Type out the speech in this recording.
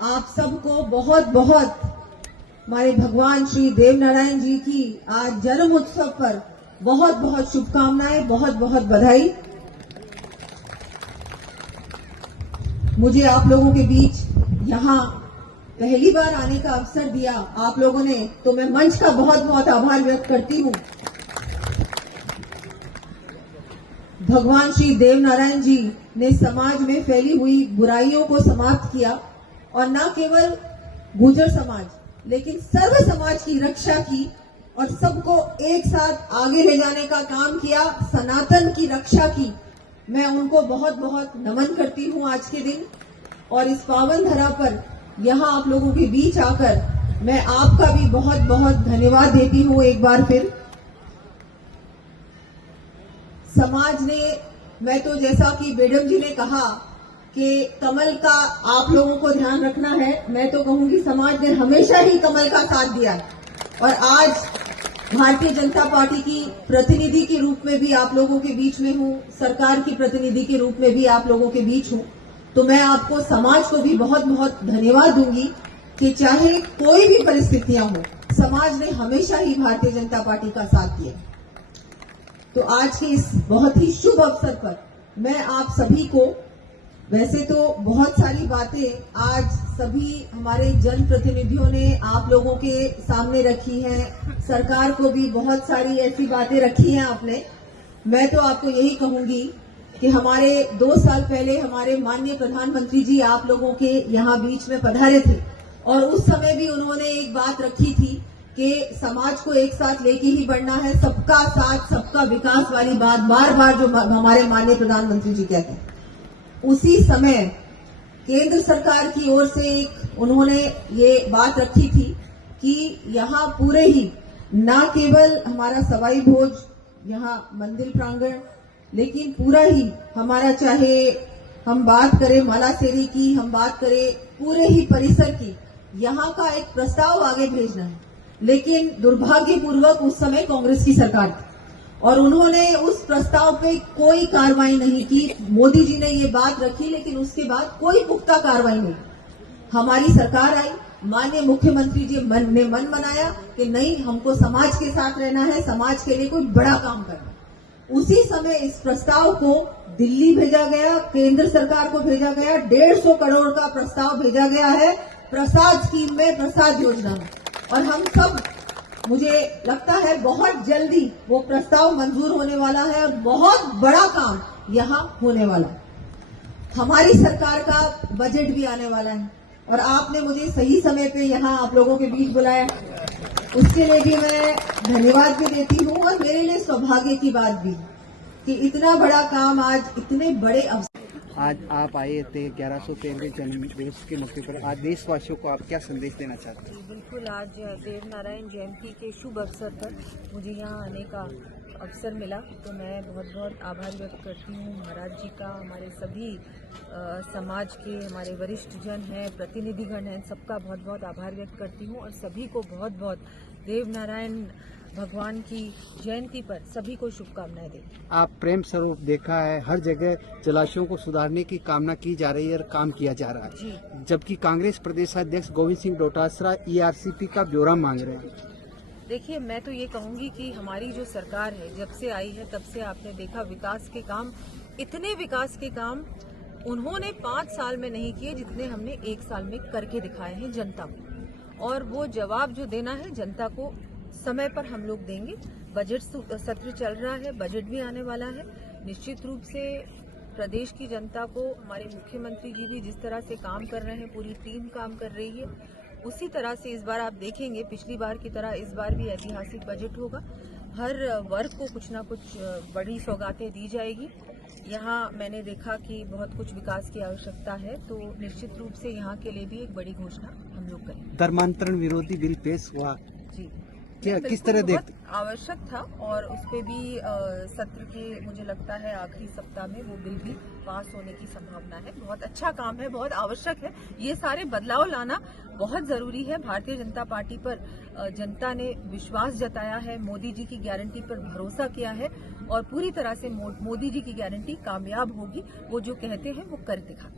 आप सबको बहुत बहुत हमारे भगवान श्री देव नारायण जी की आज जन्म उत्सव पर बहुत बहुत शुभकामनाएं, बहुत बहुत बधाई। मुझे आप लोगों के बीच यहाँ पहली बार आने का अवसर दिया आप लोगों ने, तो मैं मंच का बहुत बहुत आभार व्यक्त करती हूँ। भगवान श्री देव नारायण जी ने समाज में फैली हुई बुराइयों को समाप्त किया और न केवल गुर्जर समाज लेकिन सर्व समाज की रक्षा की और सबको एक साथ आगे ले जाने का काम किया, सनातन की रक्षा की। मैं उनको बहुत बहुत नमन करती हूँ आज के दिन। और इस पावन धरा पर यहाँ आप लोगों के बीच आकर मैं आपका भी बहुत बहुत धन्यवाद देती हूँ एक बार फिर। समाज ने, मैं तो जैसा कि बेगम जी ने कहा कि कमल का आप लोगों को ध्यान रखना है, मैं तो कहूंगी समाज ने हमेशा ही कमल का साथ दिया है। और आज भारतीय जनता पार्टी की प्रतिनिधि के रूप में भी आप लोगों के बीच में हूँ, सरकार की प्रतिनिधि के रूप में भी आप लोगों के बीच हूँ, तो मैं आपको समाज को भी बहुत बहुत धन्यवाद दूंगी कि चाहे कोई भी परिस्थितियां हो, समाज ने हमेशा ही भारतीय जनता पार्टी का साथ दिया। तो आज के इस बहुत ही शुभ अवसर पर मैं आप सभी को, वैसे तो बहुत सारी बातें आज सभी हमारे जनप्रतिनिधियों ने आप लोगों के सामने रखी हैं, सरकार को भी बहुत सारी ऐसी बातें रखी हैं आपने। मैं तो आपको यही कहूंगी कि हमारे 2 साल पहले हमारे माननीय प्रधानमंत्री जी आप लोगों के यहाँ बीच में पधारे थे और उस समय भी उन्होंने एक बात रखी थी कि समाज को एक साथ लेके ही बढ़ना है, सबका साथ सबका विकास वाली बात बार बार जो हमारे माननीय प्रधानमंत्री जी कहते हैं। उसी समय केंद्र सरकार की ओर से एक उन्होंने ये बात रखी थी कि यहाँ पूरे ही न केवल हमारा सवाई भोज यहाँ मंदिर प्रांगण, लेकिन पूरा ही हमारा, चाहे हम बात करें मालासेरी की, हम बात करें पूरे ही परिसर की, यहाँ का एक प्रस्ताव आगे भेजना है। लेकिन दुर्भाग्यपूर्वक उस समय कांग्रेस की सरकार थी और उन्होंने उस प्रस्ताव पे कोई कार्रवाई नहीं की। मोदी जी ने ये बात रखी लेकिन उसके बाद कोई पुख्ता कार्रवाई नहीं। हमारी सरकार आई, माननीय मुख्यमंत्री जी ने मन बनाया कि नहीं, हमको समाज के साथ रहना है, समाज के लिए कोई बड़ा काम करना। उसी समय इस प्रस्ताव को दिल्ली भेजा गया, केंद्र सरकार को भेजा गया, 150 करोड़ का प्रस्ताव भेजा गया है प्रसाद स्कीम में, प्रसाद योजना में। और हम सब, मुझे लगता है बहुत जल्दी वो प्रस्ताव मंजूर होने वाला है और बहुत बड़ा काम यहाँ होने वाला है। हमारी सरकार का बजट भी आने वाला है और आपने मुझे सही समय पे यहाँ आप लोगों के बीच बुलाया, उसके लिए भी मैं धन्यवाद भी देती हूँ। और मेरे लिए सौभाग्य की बात भी कि इतना बड़ा काम आज इतने बड़े अवसर। आज आप आए थे 1113वें जन्म दिवस के मौके पर, आज देशवासियों को आप क्या संदेश देना चाहते हैं? बिल्कुल, आज देव नारायण जयंती के शुभ अवसर पर मुझे यहाँ आने का अवसर मिला, तो मैं बहुत बहुत आभार व्यक्त करती हूँ महाराज जी का, हमारे सभी समाज के हमारे वरिष्ठ जन हैं, प्रतिनिधिगण हैं, सबका बहुत बहुत आभार व्यक्त करती हूँ और सभी को बहुत बहुत देव नारायण भगवान की जयंती पर सभी को शुभकामनाएं देती हूँ। आप प्रेम स्वरूप देखा है, हर जगह जलाशयों को सुधारने की कामना की जा रही है और काम किया जा रहा है, जबकि कांग्रेस प्रदेशाध्यक्ष गोविंद सिंह डोटासरा ईआरसीपी का ब्यौरा मांग रहे हैं। देखिए, मैं तो ये कहूंगी कि हमारी जो सरकार है जब से आई है तब से आपने देखा विकास के काम, इतने विकास के काम उन्होंने 5 साल में नहीं किए जितने हमने 1 साल में करके दिखाए हैं जनता को। और वो जवाब जो देना है जनता को समय पर हम लोग देंगे। बजट सत्र चल रहा है, बजट भी आने वाला है। निश्चित रूप से प्रदेश की जनता को हमारे मुख्यमंत्री जी भी जिस तरह से काम कर रहे हैं, पूरी टीम काम कर रही है, उसी तरह से इस बार आप देखेंगे पिछली बार की तरह इस बार भी ऐतिहासिक बजट होगा। हर वर्ग को कुछ ना कुछ बड़ी सौगातें दी जाएगी। यहाँ मैंने देखा कि बहुत कुछ विकास की आवश्यकता है, तो निश्चित रूप से यहाँ के लिए भी एक बड़ी घोषणा हम लोग करेंगे। धर्मांतरण विरोधी बिल पेश हुआ, जी, क्या किस तरह देखते? आवश्यक था और उस पे भी सत्र के मुझे लगता है आखिरी सप्ताह में वो बिल भी पास होने की संभावना है। बहुत अच्छा काम है, बहुत आवश्यक है, ये सारे बदलाव लाना बहुत जरूरी है। भारतीय जनता पार्टी पर जनता ने विश्वास जताया है, मोदी जी की गारंटी पर भरोसा किया है और पूरी तरह से मोदी जी की गारंटी कामयाब होगी। वो जो कहते हैं वो कर दिखाते हैं।